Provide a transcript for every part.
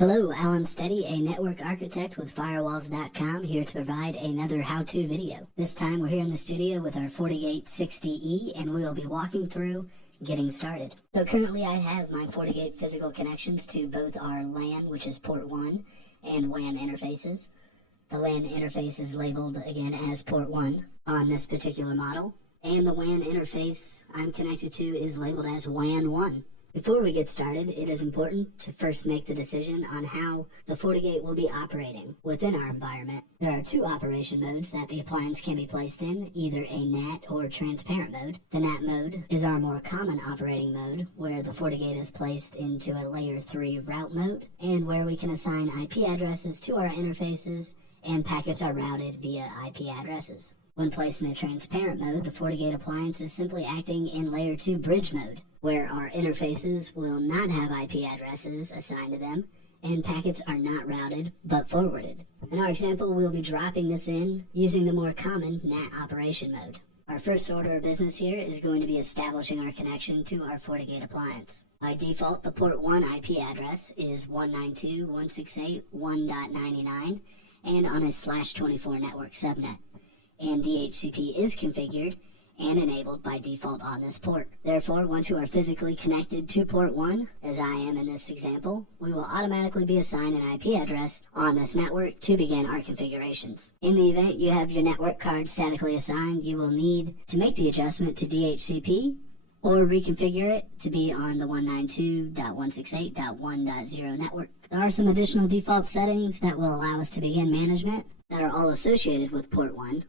Hello, Alan Steady, a network architect with Firewalls.com, here to provide another how-to video. This time we're here in the studio with our FortiGate 60E, and we will be walking through getting started. So currently I have my FortiGate physical connections to both our LAN, which is port 1, and WAN interfaces. The LAN interface is labeled again as port 1 on this particular model, and the WAN interface I'm connected to is labeled as WAN 1. Before we get started, it is important to first make the decision on how the FortiGate will be operating within our environment. There are two operation modes that the appliance can be placed in, either a NAT or transparent mode. The NAT mode is our more common operating mode, where the FortiGate is placed into a layer 3 route mode, and where we can assign IP addresses to our interfaces and packets are routed via IP addresses. When placed in a transparent mode, the FortiGate appliance is simply acting in layer 2 bridge mode, where our interfaces will not have IP addresses assigned to them, and packets are not routed, but forwarded. In our example, we'll be dropping this in using the more common NAT operation mode. Our first order of business here is going to be establishing our connection to our FortiGate appliance. By default, the port 1 IP address is 192.168.1.99 and on a /24 network subnet, and DHCP is configured and enabled by default on this port. Therefore, once you are physically connected to port 1, as I am in this example, we will automatically be assigned an IP address on this network to begin our configurations. In the event you have your network card statically assigned, you will need to make the adjustment to DHCP or reconfigure it to be on the 192.168.1.0 network. There are some additional default settings that will allow us to begin management that are all associated with port 1,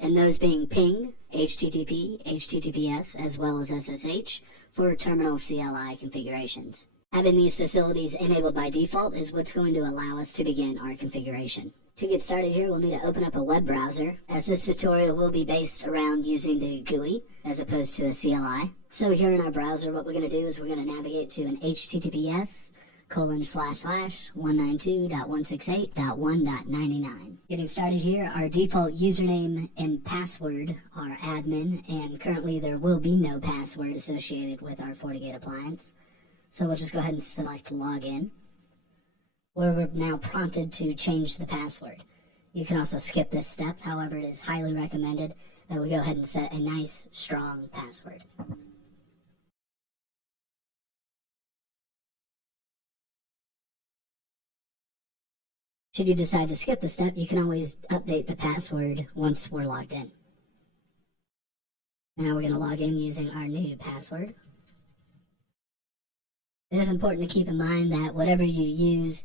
and those being ping, HTTP, HTTPS, as well as SSH for terminal CLI configurations. Having these facilities enabled by default is what's going to allow us to begin our configuration. To get started here, we'll need to open up a web browser, as this tutorial will be based around using the GUI as opposed to a CLI. So here in our browser, what we're going to do is we're going to navigate to an https://192.168.1.99. Getting started here, our default username and password are admin, and currently there will be no password associated with our FortiGate appliance. So we'll just go ahead and select login, where we're now prompted to change the password. You can also skip this step, however it is highly recommended that we go ahead and set a nice, strong password. Should you decide to skip the step, you can always update the password once we're logged in. Now we're going to log in using our new password. It is important to keep in mind that whatever you use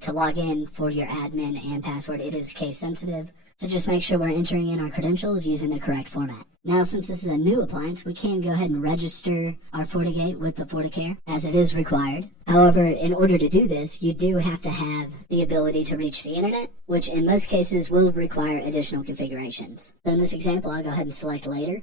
to log in for your admin and password, it is case sensitive. So just make sure we're entering in our credentials using the correct format. Now, since this is a new appliance, we can go ahead and register our FortiGate with the FortiCare, as it is required. However, in order to do this, you do have to have the ability to reach the internet, which in most cases will require additional configurations. So in this example, I'll go ahead and select later.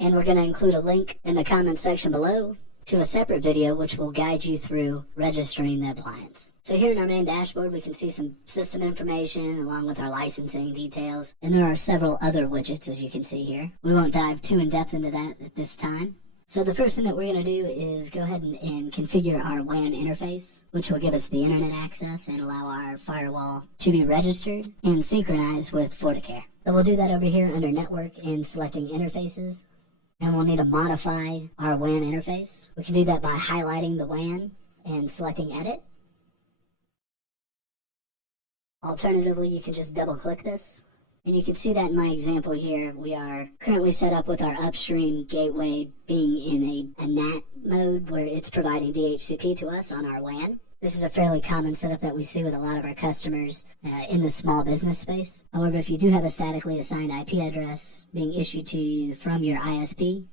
And we're going to include a link in the comments section below to a separate video which will guide you through registering the appliance. So here in our main dashboard, we can see some system information along with our licensing details, and there are several other widgets, as you can see here. We won't dive too in depth into that at this time. So the first thing that we're going to do is go ahead and configure our WAN interface, which will give us the internet access and allow our firewall to be registered and synchronized with FortiCare. So we'll do that over here under Network and selecting Interfaces. And we'll need to modify our WAN interface. We can do that by highlighting the WAN and selecting Edit. Alternatively, you can just double click this. And you can see that in my example here, we are currently set up with our upstream gateway being in a NAT mode where it's providing DHCP to us on our WAN. This is a fairly common setup that we see with a lot of our customers in the small business space. However, if you do have a statically assigned IP address being issued to you from your ISP,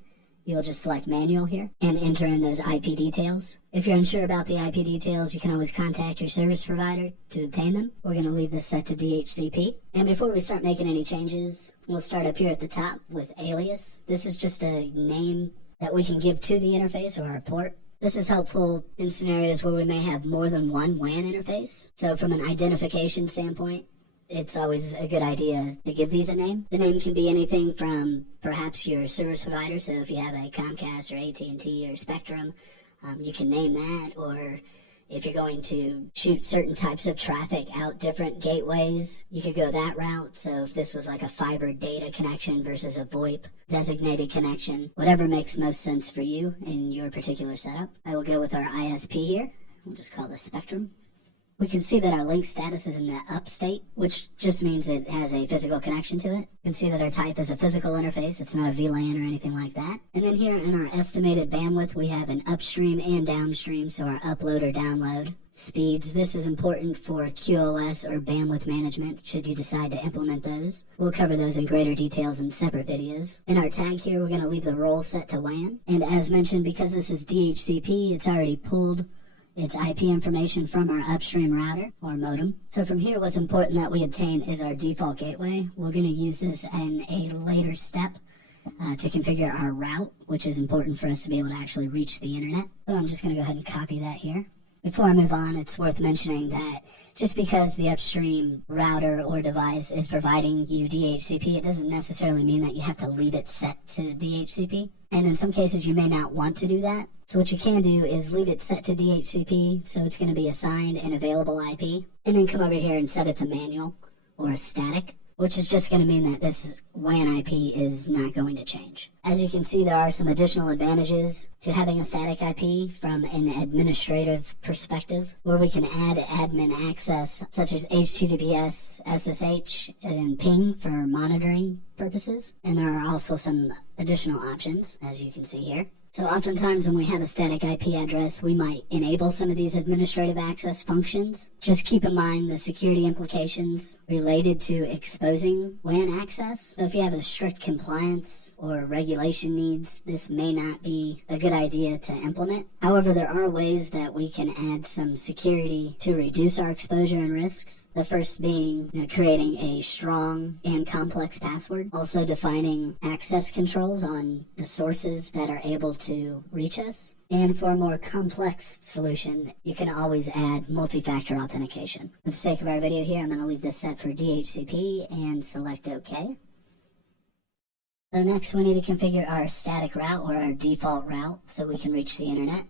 you'll just select Manual here and enter in those IP details. If you're unsure about the IP details, you can always contact your service provider to obtain them. We're going to leave this set to DHCP. And before we start making any changes, we'll start up here at the top with alias. This is just a name that we can give to the interface or our port. This is helpful in scenarios where we may have more than one WAN interface. So from an identification standpoint, it's always a good idea to give these a name. The name can be anything from perhaps your service provider. So if you have a Comcast or AT&T or Spectrum, you can name that. Or If you're going to shoot certain types of traffic out different gateways, you could go that route. So if this was like a fiber data connection versus a VoIP designated connection, whatever makes most sense for you in your particular setup. I will go with our ISP here. We'll just call this Spectrum. We can see that our link status is in the up state, which just means it has a physical connection to it. You can see that our type is a physical interface. It's not a VLAN or anything like that. And then here in our estimated bandwidth, we have an upstream and downstream, so our upload or download speeds. This is important for QoS or bandwidth management, should you decide to implement those. We'll cover those in greater details in separate videos. In our tag here, we're going to leave the role set to WAN. And as mentioned, because this is DHCP, it's already pulled its IP information from our upstream router or modem. So from here, what's important that we obtain is our default gateway. We're going to use this in a later step to configure our route, which is important for us to be able to actually reach the internet. So I'm just going to go ahead and copy that here. Before I move on, it's worth mentioning that just because the upstream router or device is providing you DHCP, it doesn't necessarily mean that you have to leave it set to DHCP. And in some cases, you may not want to do that. So what you can do is leave it set to DHCP, so it's going to be assigned an available IP, and then come over here and set it to manual or static, which is just going to mean that this WAN IP is not going to change. As you can see, there are some additional advantages to having a static IP from an administrative perspective, where we can add admin access such as HTTPS, SSH, and ping for monitoring purposes. And there are also some additional options, as you can see here. So oftentimes when we have a static IP address, we might enable some of these administrative access functions. Just keep in mind the security implications related to exposing WAN access. So if you have a strict compliance or regulation needs, this may not be a good idea to implement. However, there are ways that we can add some security to reduce our exposure and risks. The first being creating a strong and complex password. Also defining access controls on the sources that are able to reach us. And for a more complex solution, you can always add multi-factor authentication. For the sake of our video here, I'm going to leave this set for DHCP and select OK. So next we need to configure our static route or our default route so we can reach the internet.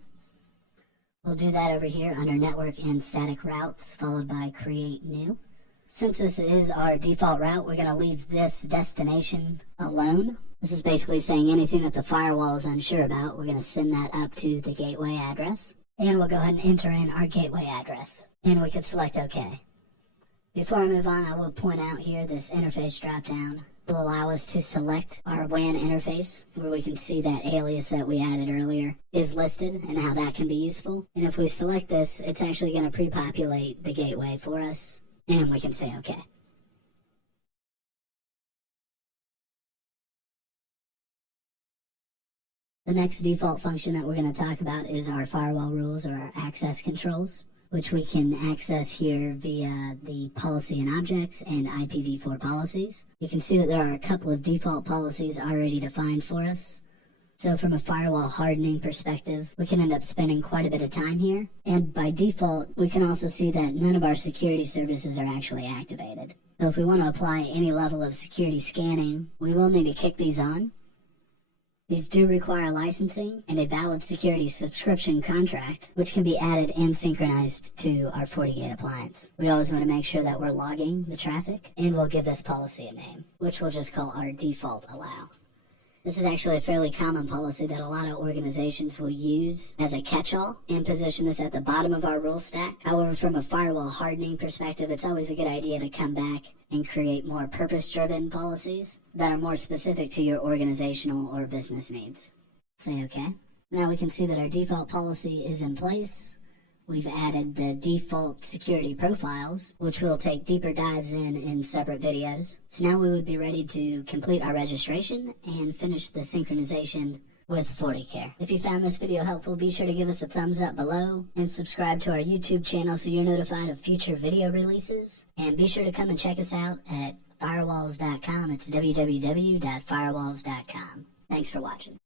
We'll do that over here under Network and Static Routes, followed by Create New. Since this is our default route, we're going to leave this destination alone. This is basically saying anything that the firewall is unsure about, we're going to send that up to the gateway address. And we'll go ahead and enter in our gateway address. And we can select OK. Before I move on, I will point out here this interface dropdown will allow us to select our WAN interface, where we can see that alias that we added earlier is listed and how that can be useful. And if we select this, it's actually going to pre-populate the gateway for us, and we can say OK. The next default function that we're going to talk about is our firewall rules or our access controls, which we can access here via the policy and objects and IPv4 policies. You can see that there are a couple of default policies already defined for us. So from a firewall hardening perspective, we can end up spending quite a bit of time here. And by default, we can also see that none of our security services are actually activated. So if we want to apply any level of security scanning, we will need to kick these on. These do require licensing and a valid security subscription contract, which can be added and synchronized to our FortiGate appliance. We always want to make sure that we're logging the traffic, and we'll give this policy a name, which we'll just call our default allow. This is actually a fairly common policy that a lot of organizations will use as a catch-all and position this at the bottom of our rule stack. However, from a firewall hardening perspective, it's always a good idea to come back and create more purpose-driven policies that are more specific to your organizational or business needs. Say OK. Now we can see that our default policy is in place. We've added the default security profiles, which we'll take deeper dives in separate videos. So now we would be ready to complete our registration and finish the synchronization with FortiCare. If you found this video helpful, be sure to give us a thumbs up below and subscribe to our YouTube channel so you're notified of future video releases. And be sure to come and check us out at firewalls.com. It's www.firewalls.com. Thanks for watching.